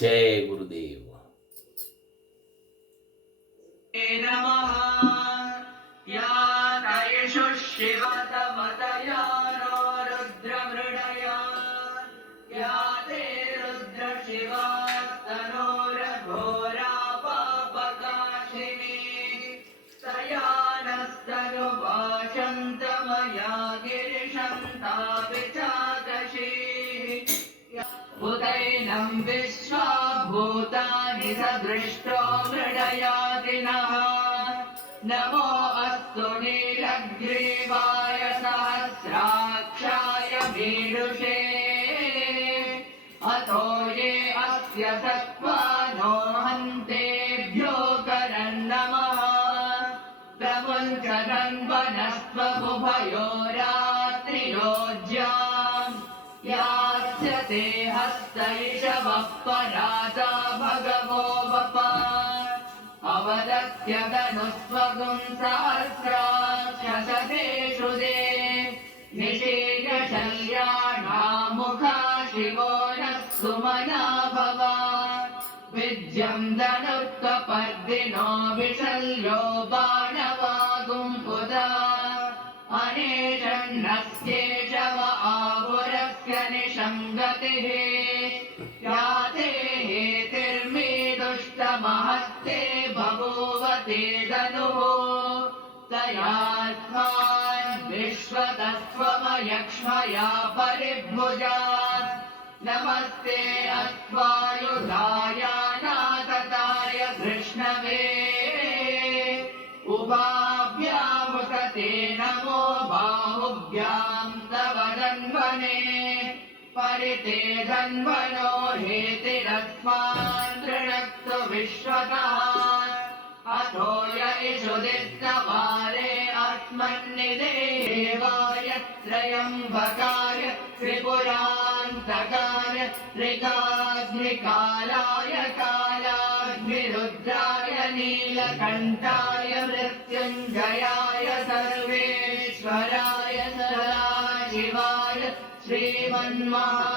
जय गुरुदेव नमः चादशीः उदैनं विश्वा भूतानि सदृष्टो मृडयादिनः नमो हस्तैषवः पराता भगवो वप अवदत्यदनुस्वगुं सहस्राक्षसतेषु दे निषेयशल्याणामुखा शिवो नः सुमना भव विद्यम् दनुत्वपर्दिनो विशल्यो बाणवागुम्पुदा महस्ते भगोवते धनुः तयार्थान् विश्वदस्त्वमयक्ष्मया परिभुजा नमस्ते अस्वायुधायानातताय कृष्णवे उपाव्यापुतते नमो बाहुभ्याम् तव धन्वने परिते धन्वनो हेतिरस्मा विश्वतः अथो य इषु दिष्टवारे आत्मन्निदेवाय त्रयम्बकाय त्रिपुरान्तकाय त्रिकाग्निकालाय कालाग्निरुद्राय नीलकण्ठाय मृत्युञ्जयाय सर्वेश्वराय सदाशिवाय श्रीमन्महादेवाय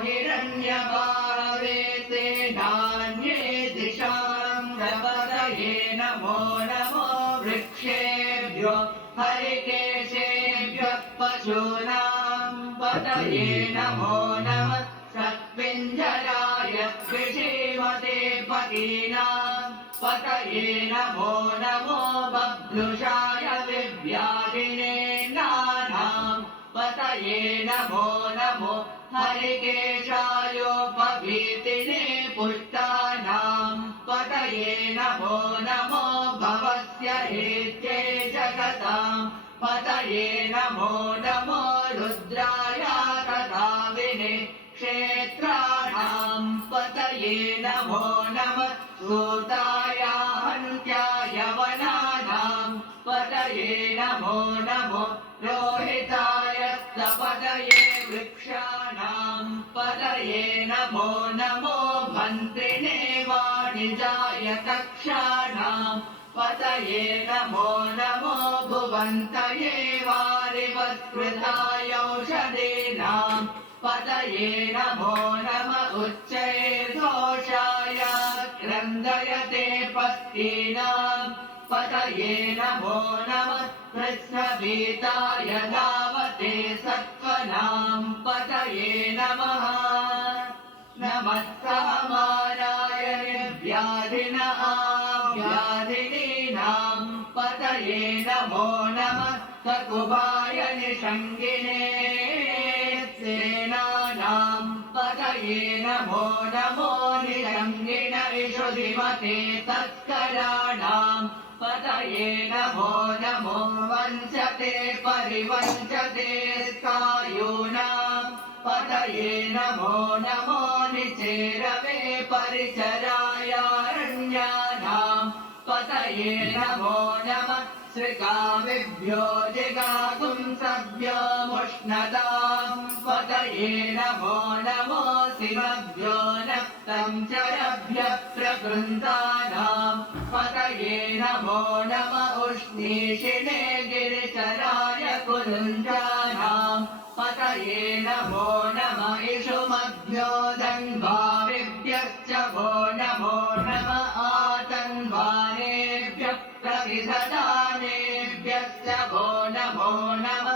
नमो हिरण्यभावे सेनान्ये दिशां प्रपदये नमो नमो वृक्षेभ्यो हरिकेशेभ्यः पशूनां पतये नमो नमः सत्पिञ्जराय कृषिमते पतीनां पतये नमो नमो बभ्रुषाय विव्याधिने नानाम् पतये नमो नमो हरिकेशायोपभीतिने पुष्टानाम् पतये नमो नमो भवस्य हेत्ये जगताम् पतये नमो नमो रुद्राय तथाविने क्षेत्राणाम् पतये नमो नमः सूताय नमो नमो मन्त्रिणे वाणिजाय कक्षाणाम् पतये नमो नमो भुवन्तये वारिवस्कृतायौषधीनाम् पतये नमो नम उच्चैर्घोषाय क्रन्दयते पत्नीनाम् पतये नमो नमः कृष्णभीताय धावते सत्त्वनाम् पतये नमः नमः सहमानाय निर्व्याधिन व्याधिनीनाम् पतये नमो नमः सकुभाय निषङ्गिने सेनानाम् पतये नमो नमो निरङ्गिण इषुधिमते तत्कराणाम् पतये नमो नमो वञ्चते परिवञ्चते स्कायूनाम् पतये नमो नमो निचेरवे परिचरायारण्यानाम् पतये नमो नमः श्रिकाविभ्यो जिगागुंसभ्यो मुष्णताम् पतये नमो नमो शिवभ्यो नक्तम् चरभ्यः प्रकृन्तानाम् पतये नमो नम उष्णीषिणे गिरिचराय कुरुञ्जानाम् ये नमो नम इषु मभ्यो जन्भाविभ्यश्च भो नमो नम आतन्वानेभ्यः प्रविधदानेभ्यश्च भो नमो नम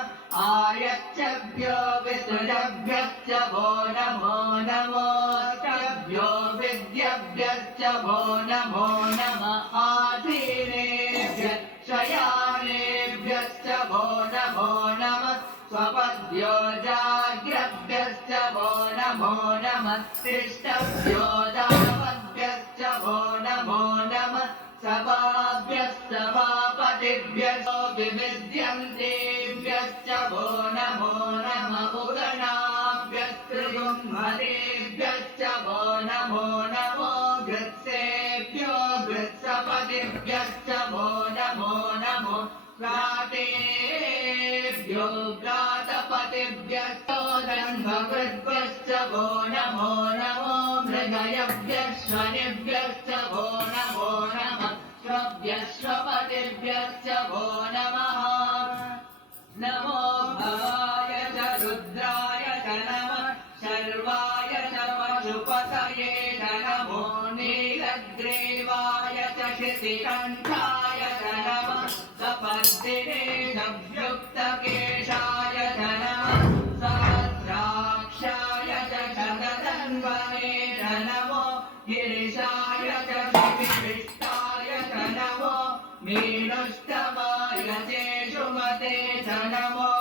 आयच्छभ्यो विसृजभ्यश्च भो नमो नमोस्तभ्यो विद्यभ्यश्च भो नमो नमः नमः तिष्ठभ्यो दावद्भ्यश्च वो नमो नमः नमो नमो मृगयभ्यश्वनिभ्यश्च वो नमो नमः श्वभ्यश्वपतिभ्यश्च वो नमः नमो मीनुष्टमाय चेषुमते च नमो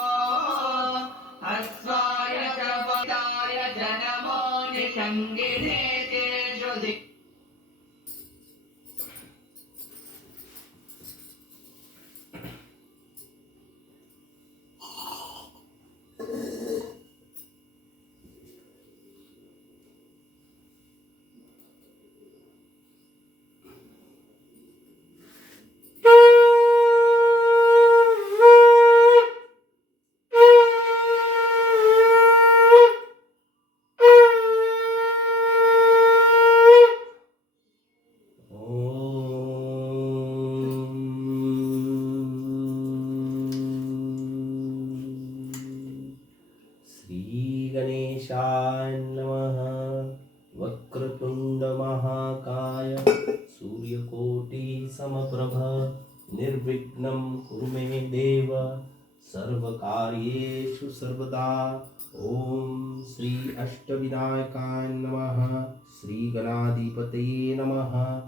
निर्विघ्नं कुरु मे देव, सर्वकार्येषु सर्वदा। ॐ श्री अष्टविनायकाय नमः श्रीगणाधिपतये नमः,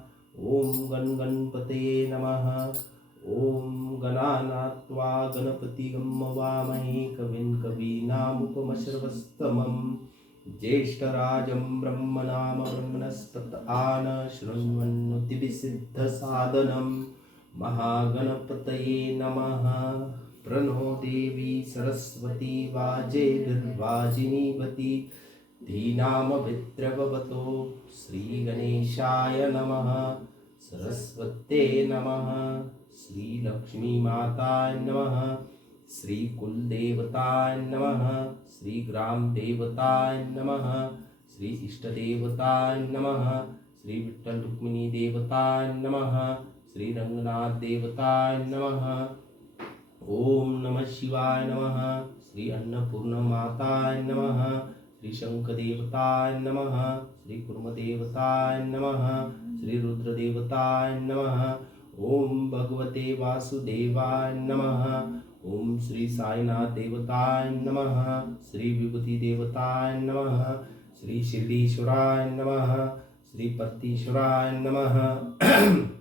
ॐ गणगणपतये नमः, ॐ गणानात्वा गणपतिगं वामहे कविं कवीनामुपमश्रवस्तमं ज्येष्ठराजं ब्रह्मणाम ब्रह्मणस्पत आन शृण्वन्नुतिविसिद्धसादनं महागणपतये नमः। प्रणो देवी सरस्वती वाजेर्वाजिनीवती धीनामभिद्रवतो श्रीगणेशाय नमः। सरस्वते नमः। श्रीलक्ष्मीमाताय नमः। श्रीकुलदेवताय नमः। श्रीग्रामदेवताय नमः। श्री इष्टदेवताय नमः। श्री विठ्ठल रुक्मिणी देवताय नमः। श्री रंगनाथ देवताय नमः। ओम नमः शिवाय नमः। श्री अन्नपूर्णमाताय नमः। श्री शंखदेवताय नमः। श्री कुर्मदेवताय नमः। श्री रुद्रदेवताय नमः। ओम भगवते वासुदेवाय नमः। ओम श्री साईनाथ देवताय नमः। श्री विभूति देवताय नमः। श्री शिर्डीश्वराय नमः। श्री पत्तीश्वराय नमः।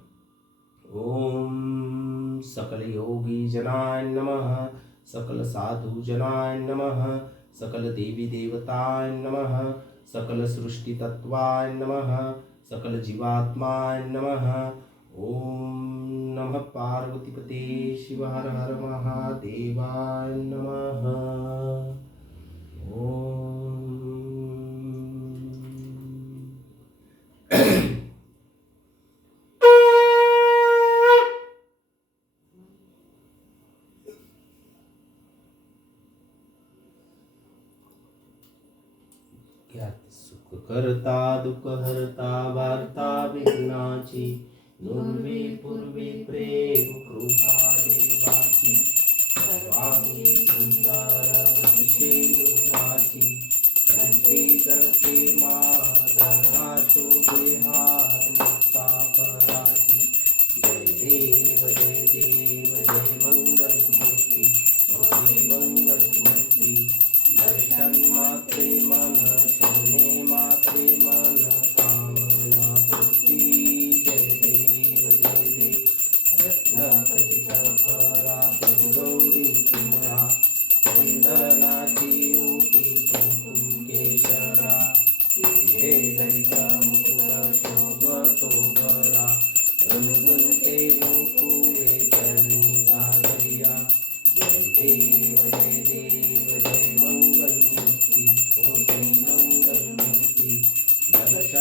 ओम सकल योगी जनाय नमः, सकल साधु जनाय नमः, सकल देवी देवताय नमः, सकल सृष्टि तत्वाय नमः, सकल जीवात्माय नमः। ओम नमः पार्वतीपते शिव हर हर महादेवाय नमः। ओम ख्याती सुख करता, दुख हरता, वार्ता विघ्नाची दुर्वी पूर्वी, प्रेम कृपा देवाची। सर्वांगी सुंदर विशेलुवाची जळते माधरा शोभे, हार।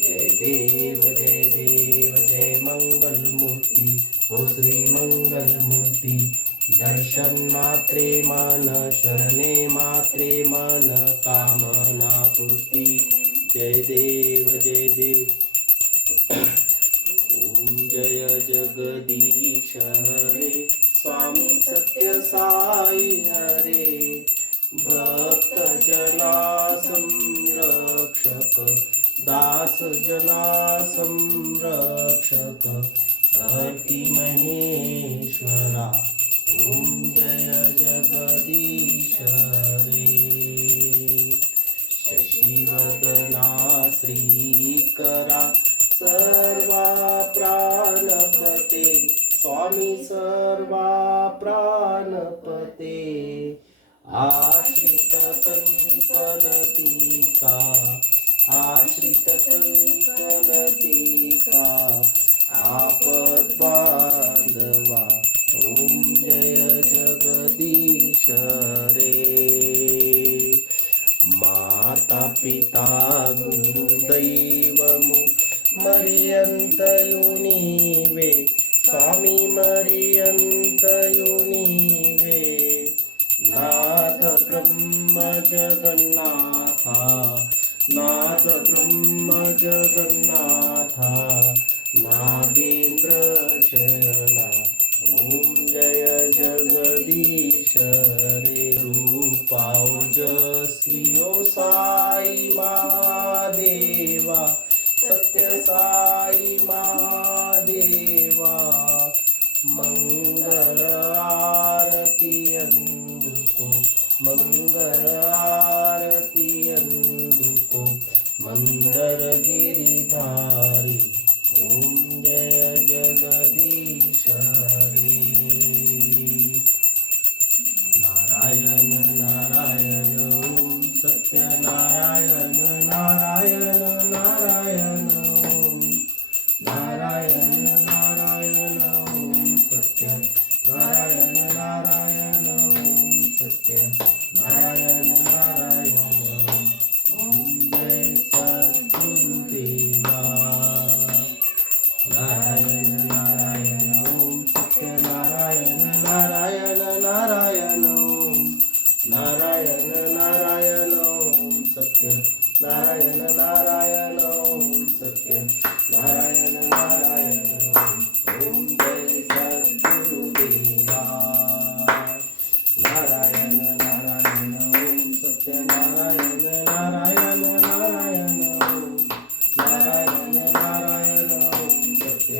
जय देव जय देव, जय मंगलमूर्ती। ओ श्री मंगलमूर्ती, दर्शन मात्रे मन, शरणे मात्रे मन, कामना पूर्ती। जय देव जय देव। ओम जय जगदीश, हरे। स्वामी सत्य साई, हरे। भक्त जना संरक्षक दासजनासंरक्षक धर्तिमहेश्वरा ॐ जय जगदीशरे। शशिवदना श्रीकरा सर्वा प्राणपते स्वामी सर्वा प्राणपते आश्रितकल्पनपिका कल्पलतिका आश्रित कल्पलतिका आपद बांधवा ओम जय जगदीश रे माता पिता गुरुदैवमु मर्यन्तयुनीवे स्वामी मर्यन्तयुनीवे। नाथ ब्रह्म जगन्नाथा नाथ ब्रह्म जगन्नाथा नागेन्द्र शयना ॐ जय जगदीश रे रूपाओजस्वी Hare Om Bye.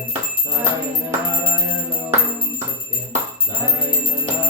ओम सत्य नारायण नारायण ओम सत्य नारायण नारायण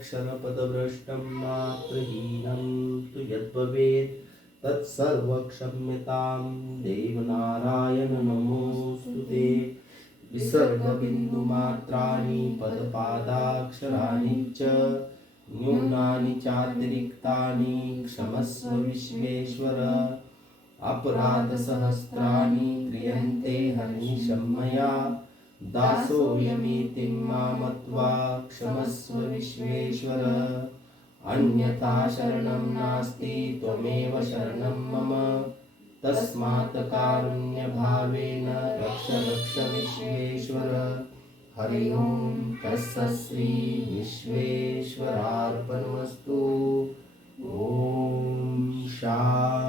यदक्षरपदभ्रष्टं मात्रहीनं तु यद्भवेत् तत्सर्वक्षम्यतां देवनारायण नमोऽस्तु ते। विसर्गबिन्दुमात्राणि पदपादाक्षराणि च न्यूनानि चातिरिक्तानि क्षमस्व विश्वेश्वर। अपराधसहस्राणि क्रियन्ते हर्निशं मया। दासोऽयमीतिं मामत्वा क्षमस्व विश्वेश्वर। अन्यथा शरणं नास्ति, त्वमेव शरणं मम। तस्मात् कारुण्यभावेन रक्ष रक्ष विश्वेश्वर। हरि ओं तस्सश्री विश्वेश्वरार्पणमस्तु। ॐ शा